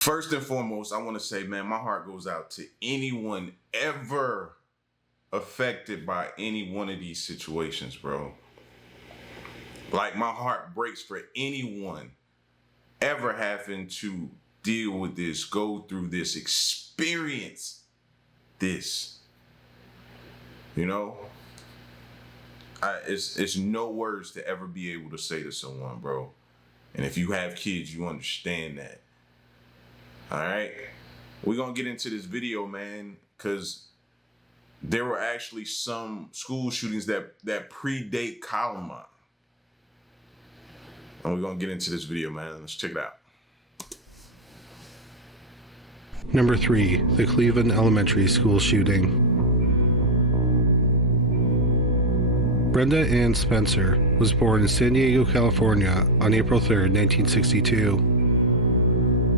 First and foremost, I want to say, man, my heart goes out to anyone ever affected by any one of these situations, bro. Like, my heart breaks for anyone ever having to deal with this, go through this, experience this. You know? It's no words to ever be able to say to someone, bro. And if you have kids, you understand that. All right? We're going to get into this video, man, because there were actually some school shootings that predate Columbine. And we're going to get into this video, man. Let's check it out. Number 3. The Cleveland Elementary School Shooting. Brenda Ann Spencer was born in San Diego, California on April 3, 1962.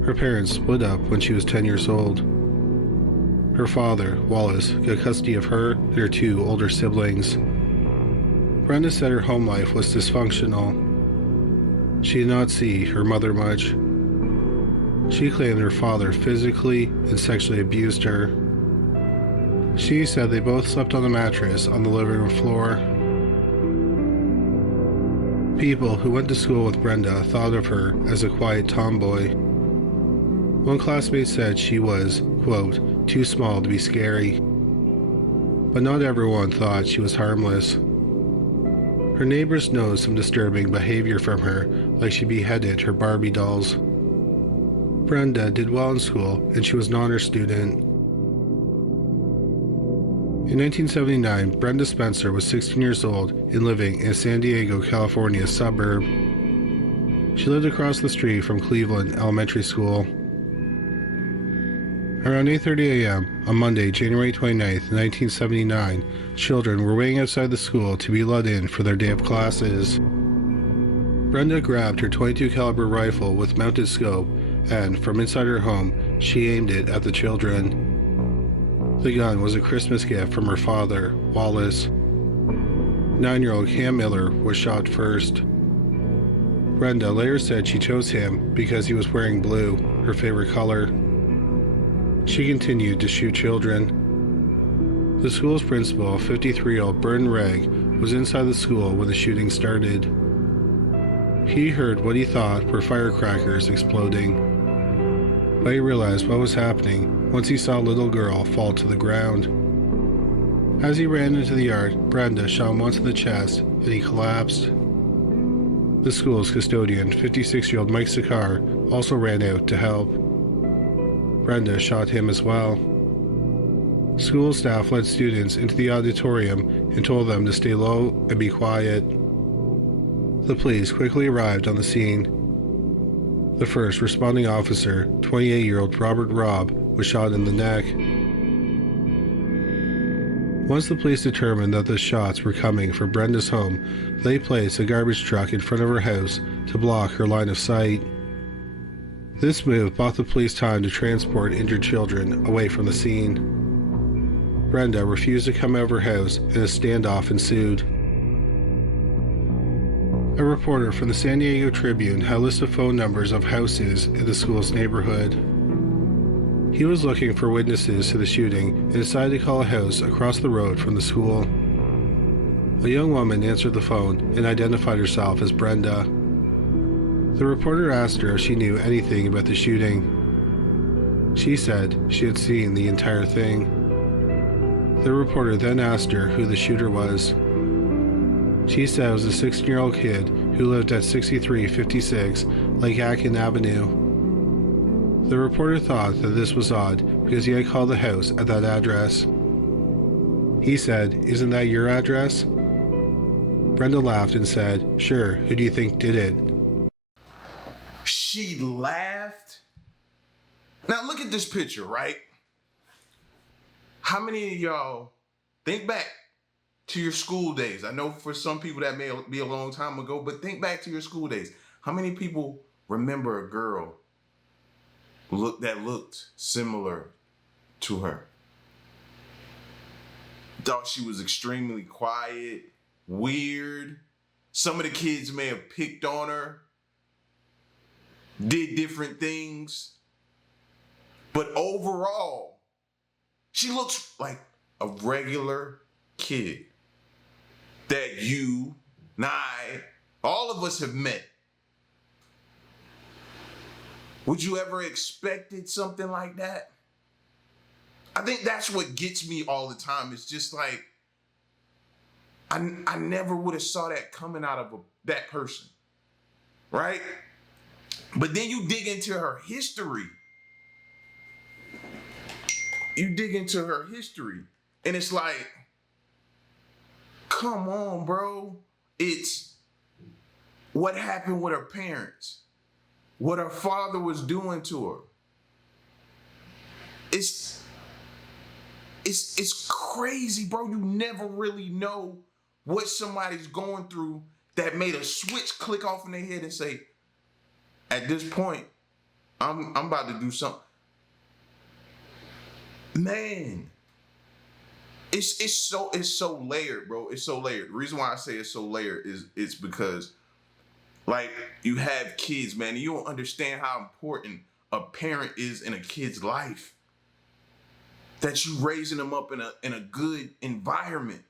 Her parents split up when she was 10 years old. Her father, Wallace, got custody of her and her 2 older siblings. Brenda said her home life was dysfunctional. She did not see her mother much. She claimed her father physically and sexually abused her. She said they both slept on the mattress on the living room floor. People who went to school with Brenda thought of her as a quiet tomboy. One classmate said she was, quote, too small to be scary. But not everyone thought she was harmless. Her neighbors noticed some disturbing behavior from her, like she beheaded her Barbie dolls. Brenda did well in school, and she was an honor student. In 1979, Brenda Spencer was 16 years old and living in a San Diego, California suburb. She lived across the street from Cleveland Elementary School. Around 8:30 a.m. on Monday, January 29, 1979, children were waiting outside the school to be let in for their day of classes. Brenda grabbed her .22 caliber rifle with mounted scope and, from inside her home, she aimed it at the children. The gun was a Christmas gift from her father, Wallace. 9-year-old Cam Miller was shot first. Brenda later said she chose him because he was wearing blue, her favorite color. She continued to shoot children. The school's principal, 53-year-old Burton Ragg, was inside the school when the shooting started. He heard what he thought were firecrackers exploding, but he realized what was happening once he saw a little girl fall to the ground. As he ran into the yard, Brenda shot him once in the chest, and he collapsed. The school's custodian, 56-year-old Mike Sakar, also ran out to help. Brenda shot him as well. School staff led students into the auditorium and told them to stay low and be quiet. The police quickly arrived on the scene. The first responding officer, 28-year-old Robert Robb, was shot in the neck. Once the police determined that the shots were coming from Brenda's home, they placed a garbage truck in front of her house to block her line of sight. This move bought the police time to transport injured children away from the scene. Brenda refused to come out of her house, and a standoff ensued. A reporter from the San Diego Tribune had a list of phone numbers of houses in the school's neighborhood. He was looking for witnesses to the shooting and decided to call a house across the road from the school. A young woman answered the phone and identified herself as Brenda. The reporter asked her if she knew anything about the shooting. She said she had seen the entire thing. The reporter then asked her who the shooter was. She said it was a 16-year-old kid who lived at 6356 Lake Atkin Avenue. The reporter thought that this was odd because he had called the house at that address. He said, "Isn't that your address?" Brenda laughed and said, "Sure, who do you think did it?" She laughed. Now look at this picture, right? How many of y'all think back to your school days? I know for some people that may be a long time ago, but think back to your school days. How many people remember a girl that looked similar to her? Thought she was extremely quiet, weird. Some of the kids may have picked on her, did different things. But overall, she looks like a regular kid that you and I, all of us have met. Would you ever expected something like that? I think that's what gets me all the time. It's just like, I never would have saw that coming out of that person, right? But then you dig into her history. You dig into her history, and it's like, come on, bro. It's what happened with her parents, what her father was doing to her. It's crazy, bro. You never really know what somebody's going through that made a switch click off in their head and say, at this point, I'm about to do something. Man, it's so layered, bro. It's so layered. The reason why I say it's so layered is it's because, like, you have kids, man, and you don't understand how important a parent is in a kid's life. That you raising them up in a good environment.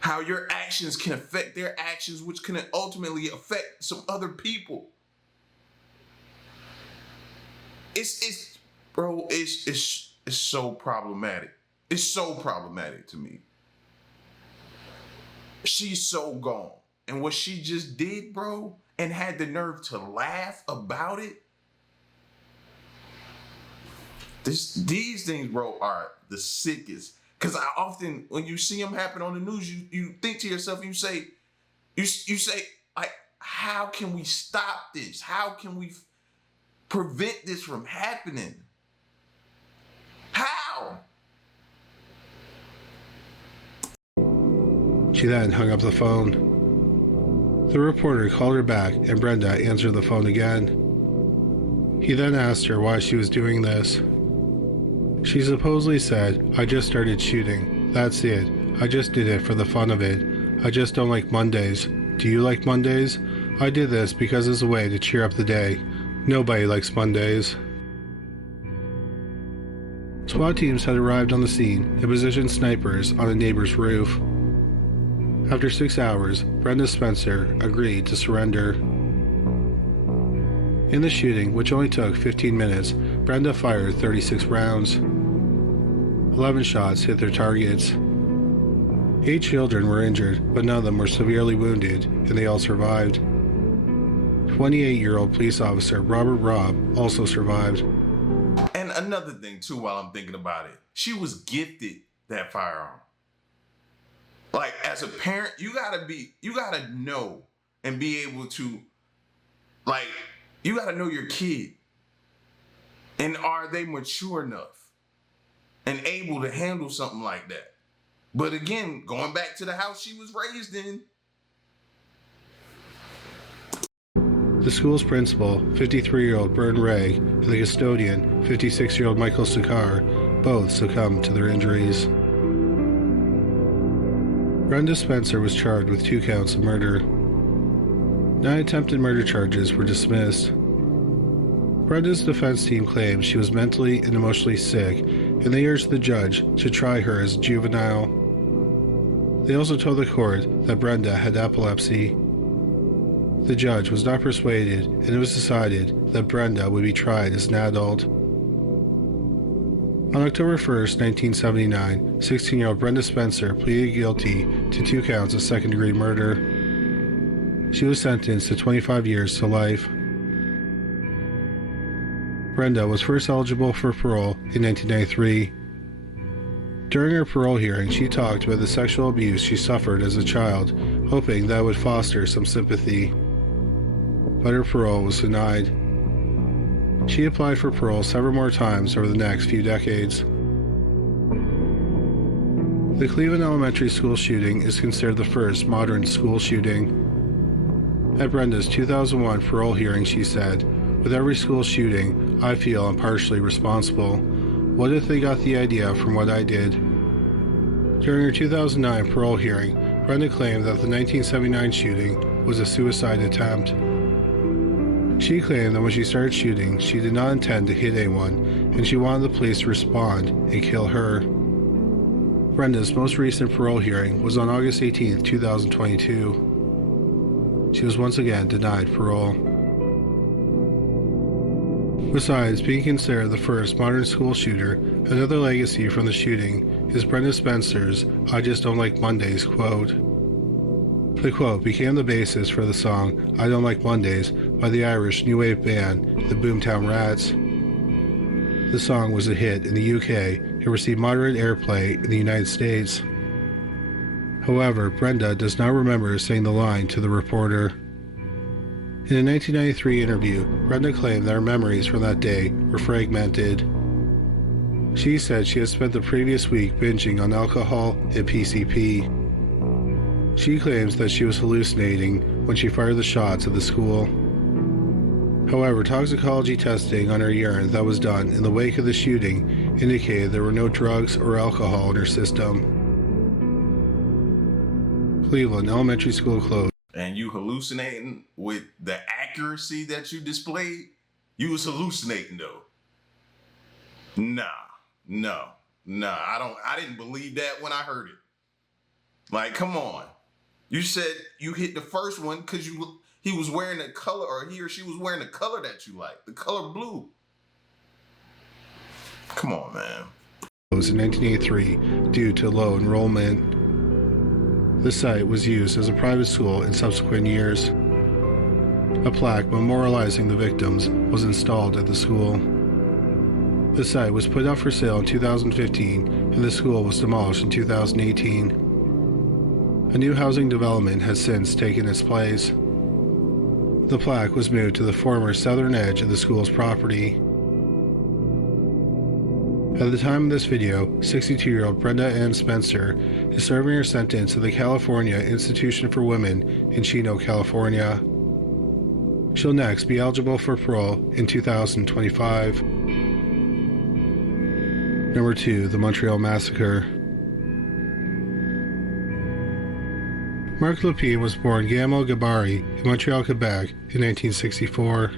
How your actions can affect their actions, which can ultimately affect some other people. It's so problematic. It's so problematic to me. She's so gone. And what she just did, bro, and had the nerve to laugh about it. These things, bro, are the sickest. Because I often, when you see them happen on the news, you think to yourself, you say, like, how can we stop this? How can we prevent this from happening? How? She then hung up the phone. The reporter called her back, and Brenda answered the phone again. He then asked her why she was doing this. She supposedly said, "I just started shooting. That's it. I just did it for the fun of it. I just don't like Mondays. Do you like Mondays? I did this because it's a way to cheer up the day. Nobody likes Mondays." SWAT teams had arrived on the scene and positioned snipers on a neighbor's roof. After 6 hours, Brenda Spencer agreed to surrender. In the shooting, which only took 15 minutes, Brenda fired 36 rounds. 11 shots hit their targets. 8 children were injured, but none of them were severely wounded, and they all survived. 28-year-old police officer Robert Robb also survived. And another thing, too, while I'm thinking about it, she was gifted that firearm. Like, as a parent, you gotta know and be able to, like, you gotta know your kid. And are they mature enough and able to handle something like that? But again, going back to the house she was raised in. The school's principal, 53-year-old Bern Ray, and the custodian, 56-year-old Michael Sukar, both succumbed to their injuries. Brenda Spencer was charged with 2 counts of murder. 9 attempted murder charges were dismissed. Brenda's defense team claimed she was mentally and emotionally sick, and they urged the judge to try her as a juvenile. They also told the court that Brenda had epilepsy. The judge was not persuaded, and it was decided that Brenda would be tried as an adult. On October 1st, 1979, 16-year-old Brenda Spencer pleaded guilty to 2 counts of second-degree murder. She was sentenced to 25 years to life. Brenda was first eligible for parole in 1993. During her parole hearing, she talked about the sexual abuse she suffered as a child, hoping that would foster some sympathy. But her parole was denied. She applied for parole several more times over the next few decades. The Cleveland Elementary School shooting is considered the first modern school shooting. At Brenda's 2001 parole hearing, she said, "With every school shooting, I feel I'm partially responsible. What if they got the idea from what I did?" During her 2009 parole hearing, Brenda claimed that the 1979 shooting was a suicide attempt. She claimed that when she started shooting, she did not intend to hit anyone, and she wanted the police to respond and kill her. Brenda's most recent parole hearing was on August 18, 2022. She was once again denied parole. Besides being considered the first modern school shooter, another legacy from the shooting is Brenda Spencer's "I Just Don't Like Mondays" quote. The quote became the basis for the song "I Don't Like Mondays" by the Irish new wave band the Boomtown Rats. The song was a hit in the UK and received moderate airplay in the United States. However, Brenda does not remember saying the line to the reporter. In a 1993 interview, Brenda claimed that her memories from that day were fragmented. She said she had spent the previous week binging on alcohol and PCP. She claims that she was hallucinating when she fired the shots at the school. However, toxicology testing on her urine that was done in the wake of the shooting indicated there were no drugs or alcohol in her system. Cleveland Elementary School closed. And you hallucinating with the accuracy that you displayed? You was hallucinating though. Nah. I didn't believe that when I heard it. Like, come on. You said you hit the first one because he was wearing a color, or he or she was wearing the color that you like, the color blue. Come on, man. In 1983 due to low enrollment. The site was used as a private school in subsequent years. A plaque memorializing the victims was installed at the school. The site was put up for sale in 2015 and the school was demolished in 2018. A new housing development has since taken its place. The plaque was moved to the former southern edge of the school's property. At the time of this video, 62-year-old Brenda Ann Spencer is serving her sentence at the California Institution for Women in Chino, California. She'll next be eligible for parole in 2025. Number 2. The Montreal Massacre. Marc Lepine was born Gamal Gabari in Montreal, Quebec in 1964.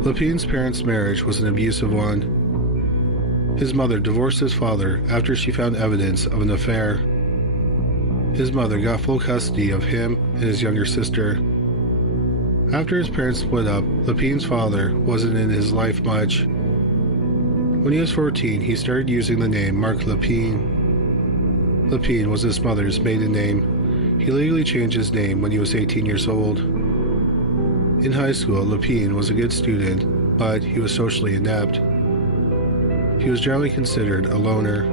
Lepine's parents' marriage was an abusive one. His mother divorced his father after she found evidence of an affair. His mother got full custody of him and his younger sister. After his parents split up, Lepine's father wasn't in his life much. When he was 14, he started using the name Marc Lepine. Lepine was his mother's maiden name. He legally changed his name when he was 18 years old. In high school, Lepine was a good student, but he was socially inept. He was generally considered a loner.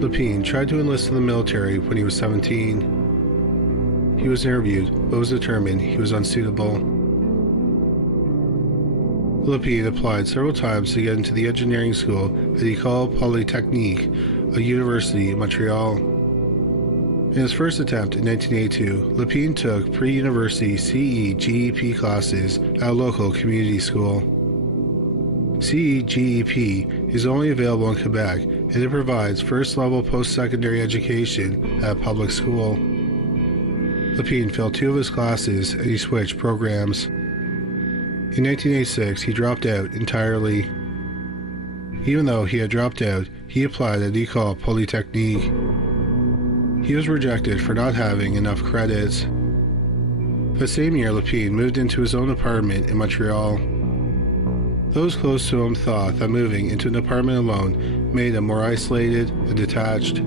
Lepine tried to enlist in the military when he was 17. He was interviewed, but was determined he was unsuitable. Lepine applied several times to get into the engineering school at École Polytechnique, a university in Montreal. In his first attempt in 1982, Lepine took pre-university CE-GEP classes at a local community school. CE-GEP is only available in Quebec and it provides first-level post-secondary education at a public school. Lepine failed 2 of his classes and he switched programs. In 1986, he dropped out entirely. Even though he had dropped out, he applied at École Polytechnique. He was rejected for not having enough credits. That same year, Lepine moved into his own apartment in Montreal. Those close to him thought that moving into an apartment alone made him more isolated and detached.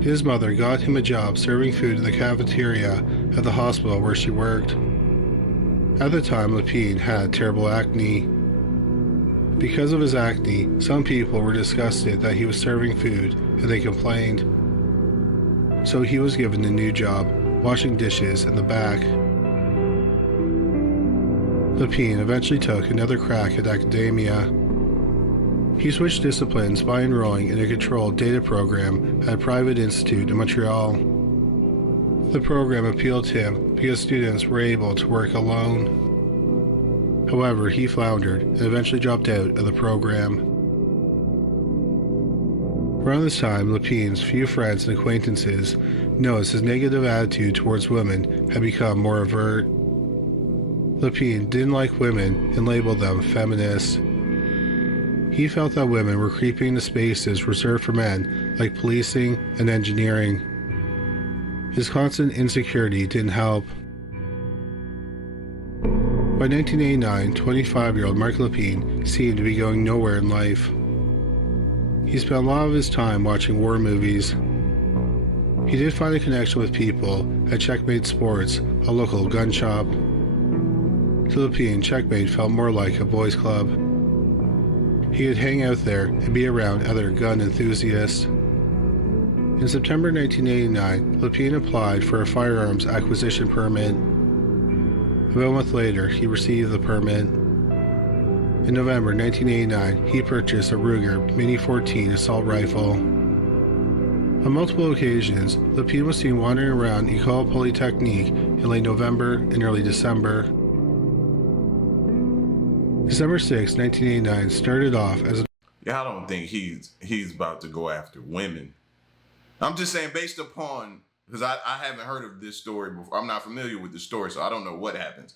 His mother got him a job serving food in the cafeteria at the hospital where she worked. At the time, Lepine had terrible acne. Because of his acne, some people were disgusted that he was serving food and they complained. So he was given a new job, washing dishes in the back. Lepine eventually took another crack at academia. He switched disciplines by enrolling in a controlled data program at a private institute in Montreal. The program appealed to him because students were able to work alone. However, he floundered and eventually dropped out of the program. Around this time, Lepine's few friends and acquaintances noticed his negative attitude towards women had become more overt. Lepine didn't like women and labeled them feminists. He felt that women were creeping into spaces reserved for men, like policing and engineering. His constant insecurity didn't help. By 1989, 25-year-old Mark Lepine seemed to be going nowhere in life. He spent a lot of his time watching war movies. He did find a connection with people at Checkmate Sports, a local gun shop. To Lepine, Checkmate felt more like a boys' club. He would hang out there and be around other gun enthusiasts. In September 1989, Lepine applied for a firearms acquisition permit. About a month later, he received the permit. In November 1989, he purchased a Ruger Mini 14 assault rifle. On multiple occasions, Lepine was seen wandering around École Polytechnique in late November and early December. December 6, 1989 started off as a... Yeah, I don't think he's about to go after women. I'm just saying, based upon, because I haven't heard of this story before. I'm not familiar with the story, so I don't know what happens.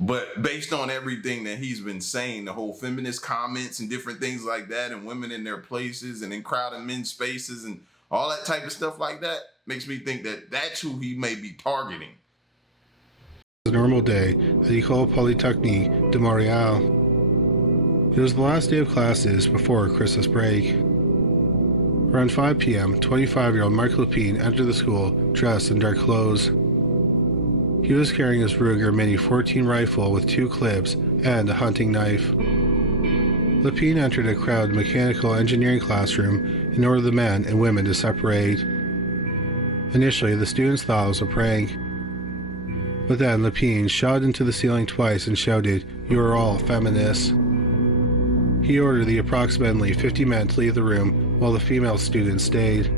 But based on everything that he's been saying, the whole feminist comments and different things like that, and women in their places and in crowded men's spaces and all that type of stuff like that, makes me think that that's who he may be targeting. A normal day at École Polytechnique de Montreal. It was the last day of classes before Christmas break. Around 5 p.m., 25-year-old Mark Lepine entered the school dressed in dark clothes. He was carrying his Ruger Mini 14 rifle with 2 clips and a hunting knife. Lepine entered a crowded mechanical engineering classroom in order for the men and women to separate. Initially, the students thought it was a prank. But then Lepine shot into the ceiling twice and shouted, "You are all feminists." He ordered the approximately 50 men to leave the room while the female students stayed.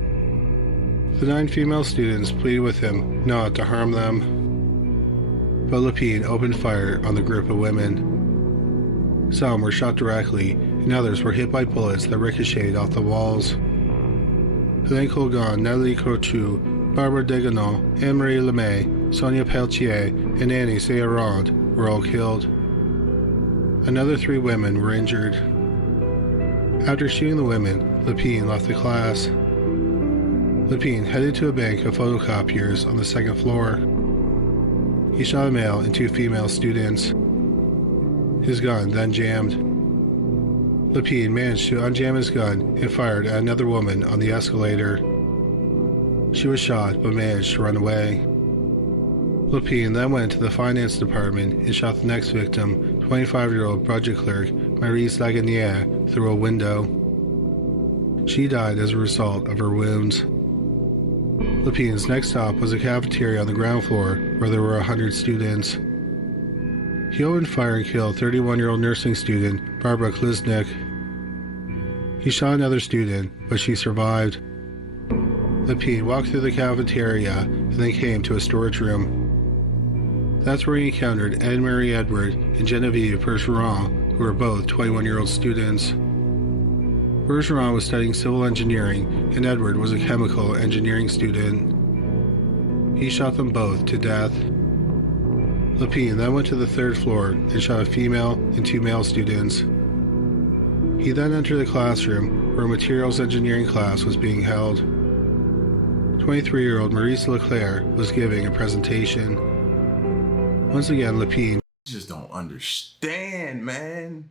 The 9 female students pleaded with him not to harm them. But Lepine opened fire on the group of women. Some were shot directly, and others were hit by bullets that ricocheted off the walls. Hélène Colgan, Nathalie Coutu, Barbara Deganon, Anne-Marie Lemay, Sonia Pelletier, and Annie Sayrand were all killed. Another 3 women were injured. After shooting the women, Lepine left the class. Lepine headed to a bank of photocopiers on the 2nd floor. He shot a male and 2 female students. His gun then jammed. Lepine managed to unjam his gun and fired at another woman on the escalator. She was shot but managed to run away. Lepine then went to the finance department and shot the next victim, 25-year-old budget clerk Maryse Lagunière, through a window. She died as a result of her wounds. Lepine's next stop was a cafeteria on the ground floor where there were 100 students. He opened fire and killed 31-year-old nursing student Barbara Kliznik. He shot another student, but she survived. Lepine walked through the cafeteria and then came to a storage room. That's where he encountered Anne-Marie Edward and Genevieve Bergeron, who were both 21-year-old students. Bergeron was studying civil engineering, and Edward was a chemical engineering student. He shot them both to death. Lepine then went to the 3rd floor and shot a female and 2 male students. He then entered the classroom where a materials engineering class was being held. 23-year-old Maurice Leclerc was giving a presentation. Once again, Lepine... I just don't understand, man.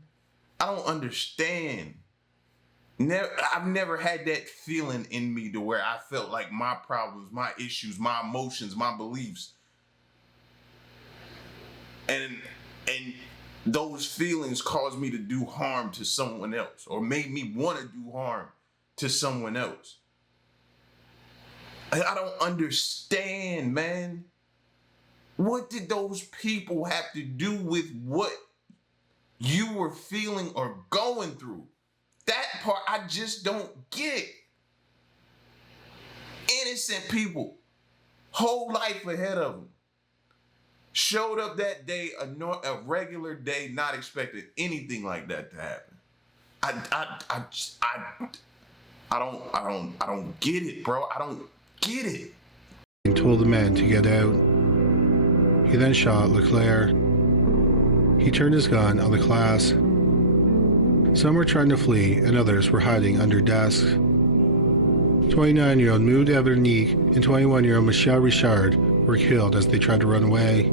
I don't understand. I've never had that feeling in me to where I felt like my problems, my issues, my emotions, my beliefs, and those feelings caused me to do harm to someone else, or made me want to do harm to someone else. I don't understand, man. What did those people have to do with what you were feeling or going through? That part I just don't get. Innocent people, whole life ahead of them, showed up that day, a regular day, not expecting anything like that to happen. I don't get it, bro. I don't get it. He told the men to get out. He then shot Leclerc. he turned his gun on the class. Some were trying to flee and others were hiding under desks. 29-year-old Maud Evernique and 21-year-old Michel Richard were killed as they tried to run away.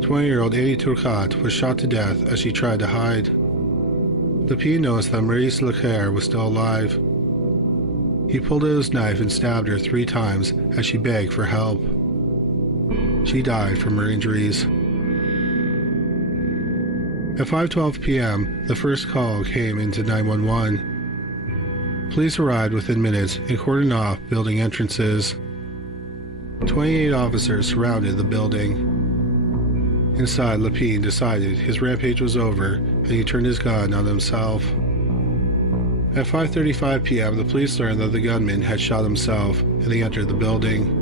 20-year-old Eddie Turcotte was shot to death as she tried to hide. Lepine noticed that Maurice Leclerc was still alive. He pulled out his knife and stabbed her 3 times as she begged for help. She died from her injuries. At 5:12 p.m., the first call came into 911. Police arrived within minutes and cordoned off building entrances. 28 officers surrounded the building. Inside, Lepine decided his rampage was over and he turned his gun on himself. At 5:35 p.m., the police learned that the gunman had shot himself and they entered the building.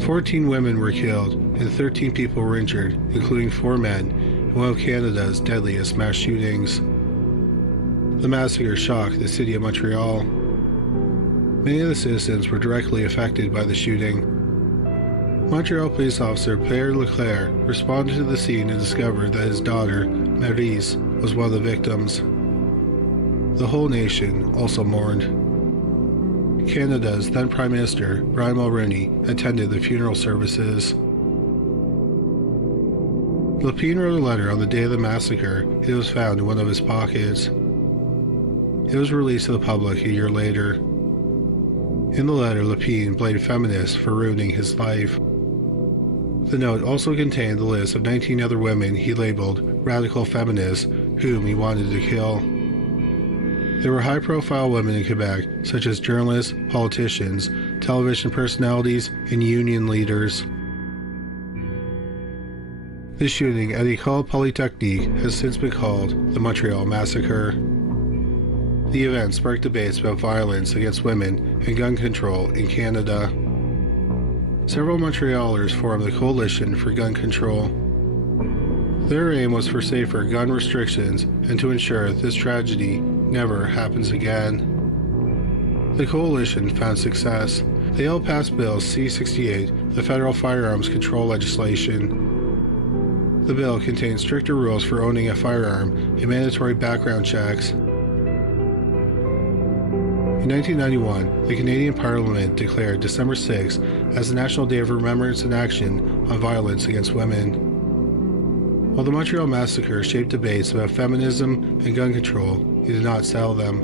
14 women were killed and 13 people were injured, including 4 men, in one of Canada's deadliest mass shootings. The massacre shocked the city of Montreal. Many of the citizens were directly affected by the shooting. Montreal police officer Pierre Leclerc responded to the scene and discovered that his daughter, Maryse, was one of the victims. The whole nation also mourned. Canada's then Prime Minister, Brian Mulroney, attended the funeral services. Lepine wrote a letter on the day of the massacre, and it was found in one of his pockets. It was released to the public a year later. In the letter, Lepine blamed feminists for ruining his life. The note also contained the list of 19 other women he labeled radical feminists whom he wanted to kill. There were high-profile women in Quebec, such as journalists, politicians, television personalities, and union leaders. The shooting at École Polytechnique has since been called the Montreal Massacre. The event sparked debates about violence against women and gun control in Canada. Several Montrealers formed the Coalition for Gun Control. Their aim was for safer gun restrictions and to ensure this tragedy never happens again. The coalition found success. They helped pass Bill C-68, the federal firearms control legislation. The bill contained stricter rules for owning a firearm and mandatory background checks. In 1991, the Canadian Parliament declared December 6 as the National Day of Remembrance and Action on Violence Against Women. While the Montreal Massacre shaped debates about feminism and gun control, it did not settle them.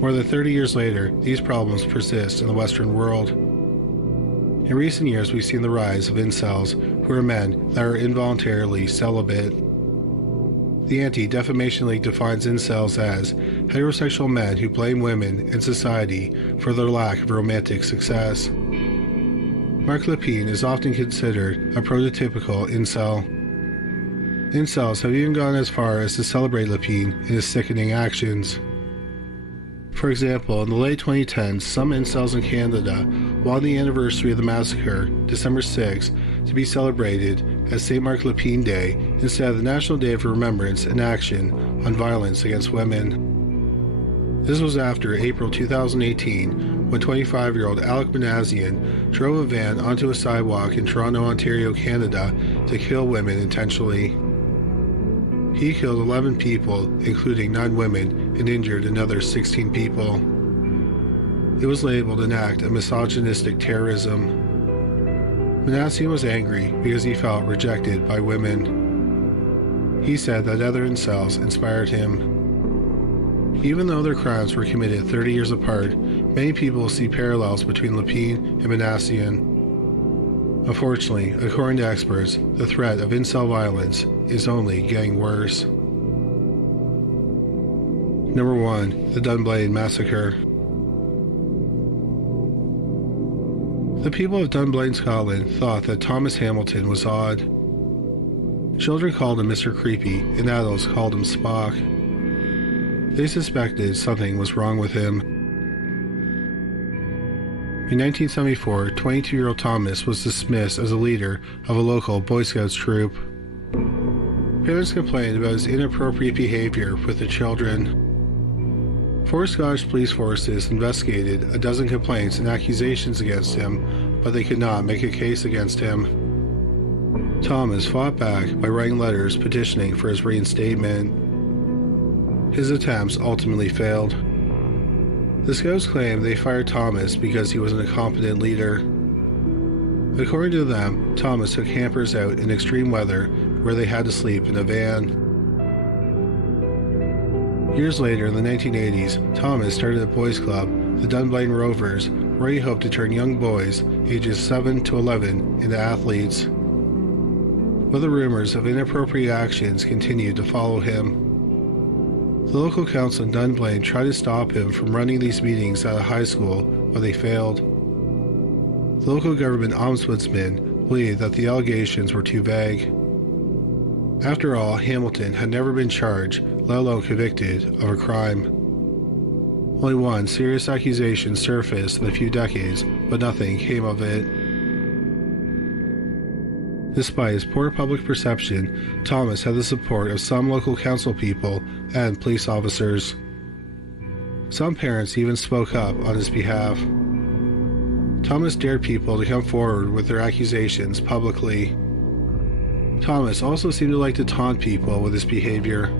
More than 30 years later, these problems persist in the Western world. In recent years, we've seen the rise of incels, who are men that are involuntarily celibate. The Anti-Defamation League defines incels as heterosexual men who blame women and society for their lack of romantic success. Marc Lepine is often considered a prototypical incel. Incels have even gone as far as to celebrate Lepine in his sickening actions. For example, in the late 2010s, some incels in Canada wanted the anniversary of the massacre, December 6, to be celebrated as St. Marc Lepine Day instead of the National Day of Remembrance and Action on Violence Against Women. This was after April 2018, when 25-year-old Alec Manassian drove a van onto a sidewalk in Toronto, Ontario, Canada to kill women intentionally. He killed 11 people, including 9 women, and injured another 16 people. It was labeled an act of misogynistic terrorism. Manassian was angry because he felt rejected by women. He said that other incels inspired him. Even though their crimes were committed 30 years apart, many people see parallels between Lepine and Manassian. Unfortunately, according to experts, the threat of incel violence is only getting worse. Number 1. The Dunblane Massacre. The people of Dunblane, Scotland thought that Thomas Hamilton was odd. Children called him Mr. Creepy and adults called him Spock. They suspected something was wrong with him. In 1974, 22-year-old Thomas was dismissed as a leader of a local Boy Scouts troop. Parents complained about his inappropriate behavior with the children. 4 Scottish police forces investigated a dozen complaints and accusations against him, but they could not make a case against him. Thomas fought back by writing letters petitioning for his reinstatement. His attempts ultimately failed. The Scouts claimed they fired Thomas because he was an incompetent leader. According to them, Thomas took campers out in extreme weather where they had to sleep in a van. Years later, in the 1980s, Thomas started a boys' club, the Dunblane Rovers, where he hoped to turn young boys, ages 7 to 11, into athletes. But the rumors of inappropriate actions continued to follow him. The local council in Dunblane tried to stop him from running these meetings at a high school, but they failed. The local government ombudsman believed that the allegations were too vague. After all, Hamilton had never been charged, let alone convicted, of a crime. Only one serious accusation surfaced in a few decades, but nothing came of it. Despite his poor public perception, Thomas had the support of some local council people and police officers. Some parents even spoke up on his behalf. Thomas dared people to come forward with their accusations publicly. Thomas also seemed to like to taunt people with his behavior.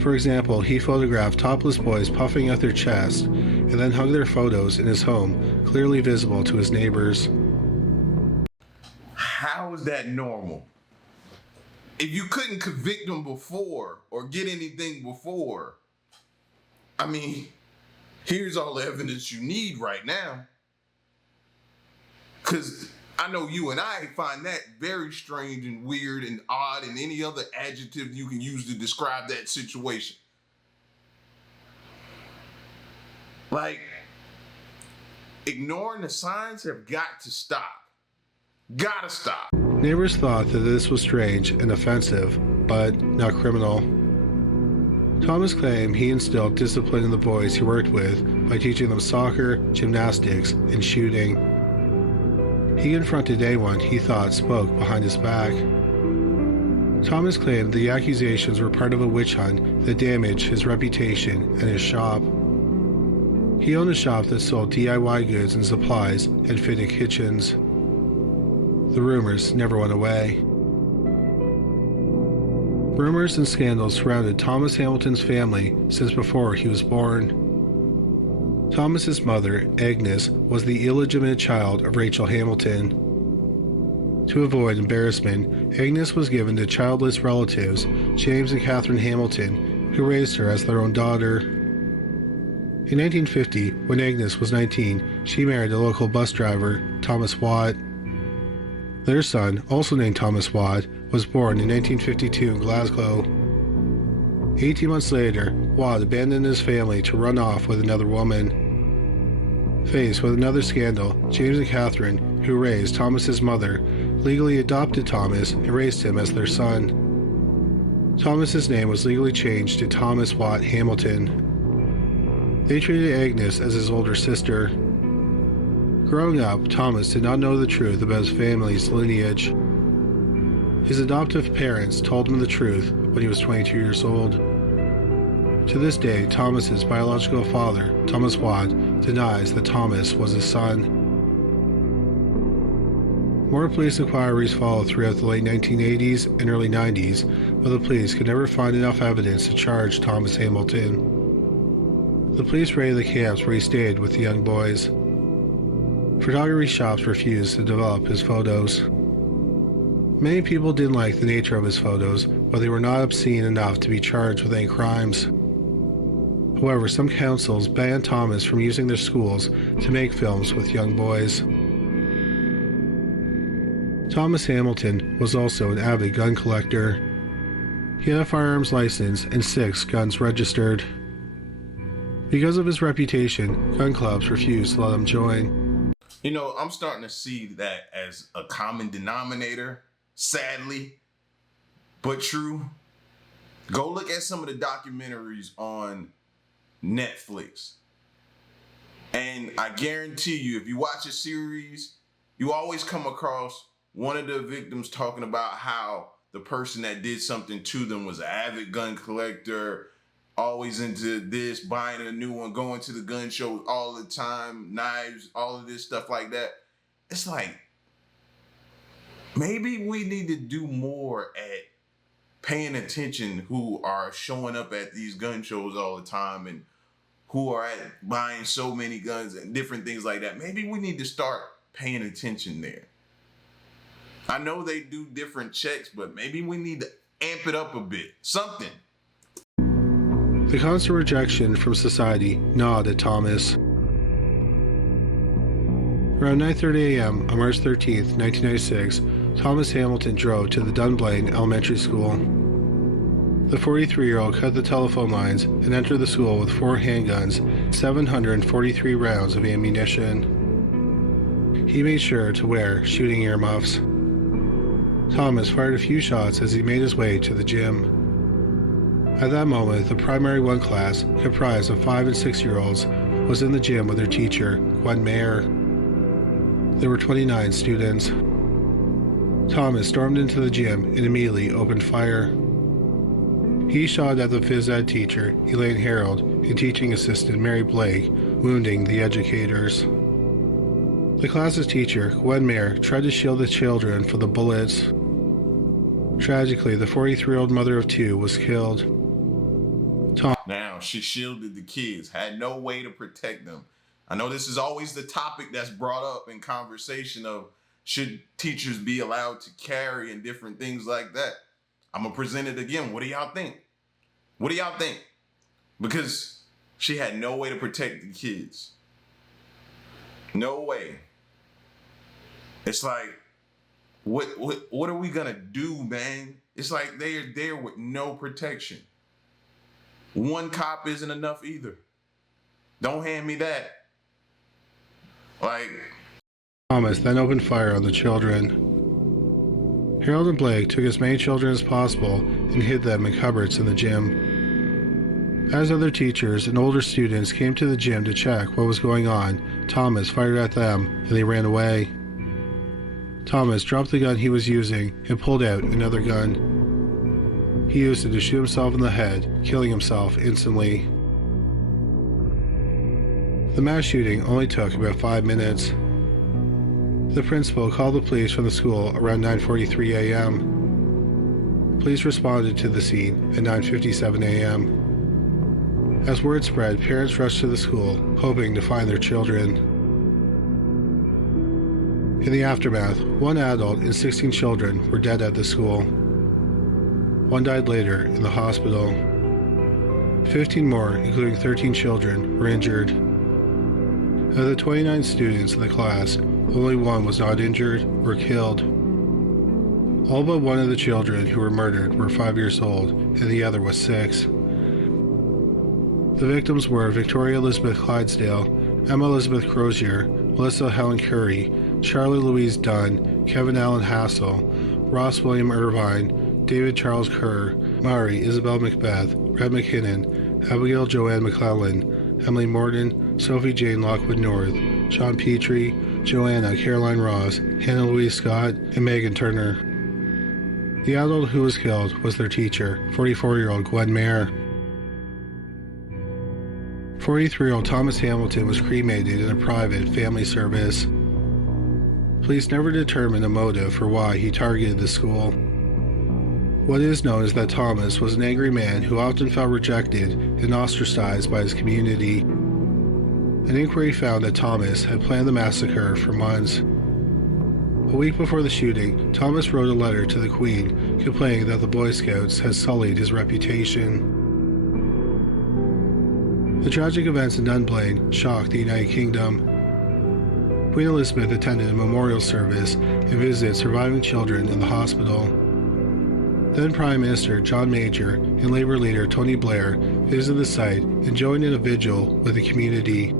For example, he photographed topless boys puffing out their chest and then hung their photos in his home, clearly visible to his neighbors. How is that normal? If you couldn't convict them before or get anything before, I mean, here's all the evidence you need right now. Because I know you and I find that very strange and weird and odd and any other adjective you can use to describe that situation. Like, ignoring the signs have got to stop. Gotta stop. Neighbors thought that this was strange and offensive, but not criminal. Thomas claimed he instilled discipline in the boys he worked with by teaching them soccer, gymnastics, and shooting. He confronted anyone he thought spoke behind his back. Thomas claimed the accusations were part of a witch hunt that damaged his reputation and his shop. He owned a shop that sold DIY goods and supplies and fitted kitchens. The rumors never went away. Rumors and scandals surrounded Thomas Hamilton's family since before he was born. Thomas's mother, Agnes, was the illegitimate child of Rachel Hamilton. To avoid embarrassment, Agnes was given to childless relatives, James and Catherine Hamilton, who raised her as their own daughter. In 1950, when Agnes was 19, she married a local bus driver, Thomas Watt. Their son, also named Thomas Watt, was born in 1952 in Glasgow. 18 months later, Watt abandoned his family to run off with another woman. Faced with another scandal, James and Catherine, who raised Thomas's mother, legally adopted Thomas and raised him as their son. Thomas's name was legally changed to Thomas Watt Hamilton. They treated Agnes as his older sister. Growing up, Thomas did not know the truth about his family's lineage. His adoptive parents told him the truth when he was 22 years old. To this day, Thomas's biological father, Thomas Watt, denies that Thomas was his son. More police inquiries followed throughout the late 1980s and early 90s, but the police could never find enough evidence to charge Thomas Hamilton. The police raided the camps where he stayed with the young boys. Photography shops refused to develop his photos. Many people didn't like the nature of his photos, but they were not obscene enough to be charged with any crimes. However, some councils banned Thomas from using their schools to make films with young boys. Thomas Hamilton was also an avid gun collector. He had a firearms license and 6 guns registered. Because of his reputation, gun clubs refused to let him join. You know, I'm starting to see that as a common denominator, sadly, but true. Go look at some of the documentaries on Netflix. And I guarantee you, if you watch a series, you always come across one of the victims talking about how the person that did something to them was an avid gun collector, always into this, buying a new one, going to the gun shows all the time, knives, all of this stuff like that. It's like, Maybe we need to do more at paying attention who are showing up at these gun shows all the time and who are buying so many guns and different things like that. Maybe we need to start paying attention there. I know they do different checks, but maybe we need to amp it up a bit. Something. The constant rejection from society gnawed at Thomas. Around 9:30 a.m. on March 13th, 1996, Thomas Hamilton drove to the Dunblane Elementary School. The 43-year-old cut the telephone lines and entered the school with 4 handguns, 743 rounds of ammunition. He made sure to wear shooting earmuffs. Thomas fired a few shots as he made his way to the gym. At that moment, the primary 1 class, comprised of 5 and 6-year-olds, was in the gym with their teacher, Gwen Mayer. There were 29 students. Thomas stormed into the gym and immediately opened fire. He shot at the phys ed teacher, Elaine Harold, and teaching assistant Mary Blake, wounding the educators. The class's teacher, Gwen Mayer, tried to shield the children from the bullets. Tragically, the 43-year-old mother of 2 was killed. Now, she shielded the kids, had no way to protect them. I know this is always the topic that's brought up in conversation of should teachers be allowed to carry and different things like that. I'm going to present it again. What do y'all think? What do y'all think? Because she had no way to protect the kids. No way. It's like, what are we going to do, man? It's like they are there with no protection. 1 cop isn't enough either. Don't hand me that. Like, Thomas then opened fire on the children. Harold and Blake took as many children as possible and hid them in cupboards in the gym. As other teachers and older students came to the gym to check what was going on, Thomas fired at them and they ran away. Thomas dropped the gun he was using and pulled out another gun. He used it to shoot himself in the head, killing himself instantly. The mass shooting only took about 5 minutes. The principal called the police from the school around 9:43 a.m. Police responded to the scene at 9:57 a.m. As word spread, parents rushed to the school, hoping to find their children. In the aftermath, 1 adult and 16 children were dead at the school. 1 died later in the hospital. 15 more, including 13 children, were injured. Of the 29 students in the class, only 1 was not injured or killed. All but 1 of the children who were murdered were 5 years old, and the other was 6. The victims were Victoria Elizabeth Clydesdale, Emma Elizabeth Crozier, Melissa Helen Curry, Charlie Louise Dunn, Kevin Allen Hassel, Ross William Irvine, David Charles Kerr, Mari Isabel Macbeth, Red McKinnon, Abigail Joanne McClellan, Emily Morton, Sophie Jane Lockwood North, Sean Petrie, Joanna Caroline Ross, Hannah Louise Scott, and Megan Turner. The adult who was killed was their teacher, 44-year-old Gwen Mayer. 43-year-old Thomas Hamilton was cremated in a private family service. Police never determined a motive for why he targeted the school. What is known is that Thomas was an angry man who often felt rejected and ostracized by his community. An inquiry found that Thomas had planned the massacre for months. A week before the shooting, Thomas wrote a letter to the Queen complaining that the Boy Scouts had sullied his reputation. The tragic events in Dunblane shocked the United Kingdom. Queen Elizabeth attended a memorial service and visited surviving children in the hospital. Then Prime Minister John Major and Labour leader Tony Blair visited the site and joined in a vigil with the community.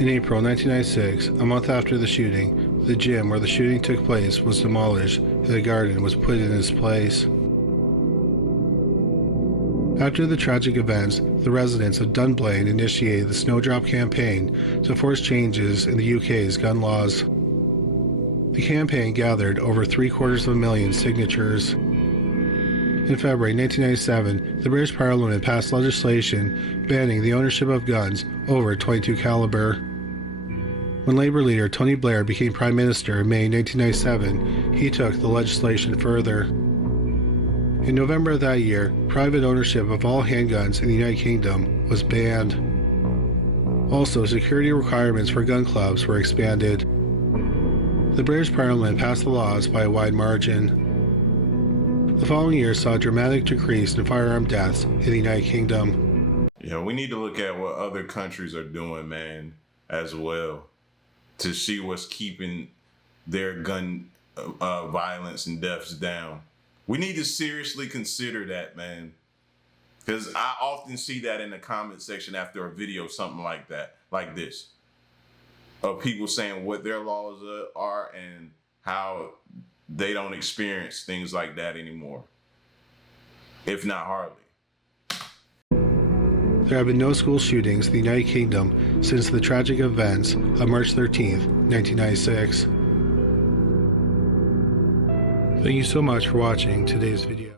In April 1996, a month after the shooting, the gym where the shooting took place was demolished and a garden was put in its place. After the tragic events, the residents of Dunblane initiated the Snowdrop campaign to force changes in the UK's gun laws. The campaign gathered over 750,000 signatures. In February 1997, the British Parliament passed legislation banning the ownership of guns over .22 caliber. When Labour leader Tony Blair became Prime Minister in May 1997, he took the legislation further. In November of that year, private ownership of all handguns in the United Kingdom was banned. Also, security requirements for gun clubs were expanded. The British Parliament passed the laws by a wide margin. The following year saw a dramatic decrease in firearm deaths in the United Kingdom. Yeah, we need to look at what other countries are doing, man, as well, to see what's keeping their gun violence and deaths down. We need to seriously consider that, man, because I often see that in the comment section after a video, something like that, like this, of people saying what their laws are and how they don't experience things like that anymore, if not hardly. There have been no school shootings in the United Kingdom since the tragic events of March 13, 1996. Thank you so much for watching today's video.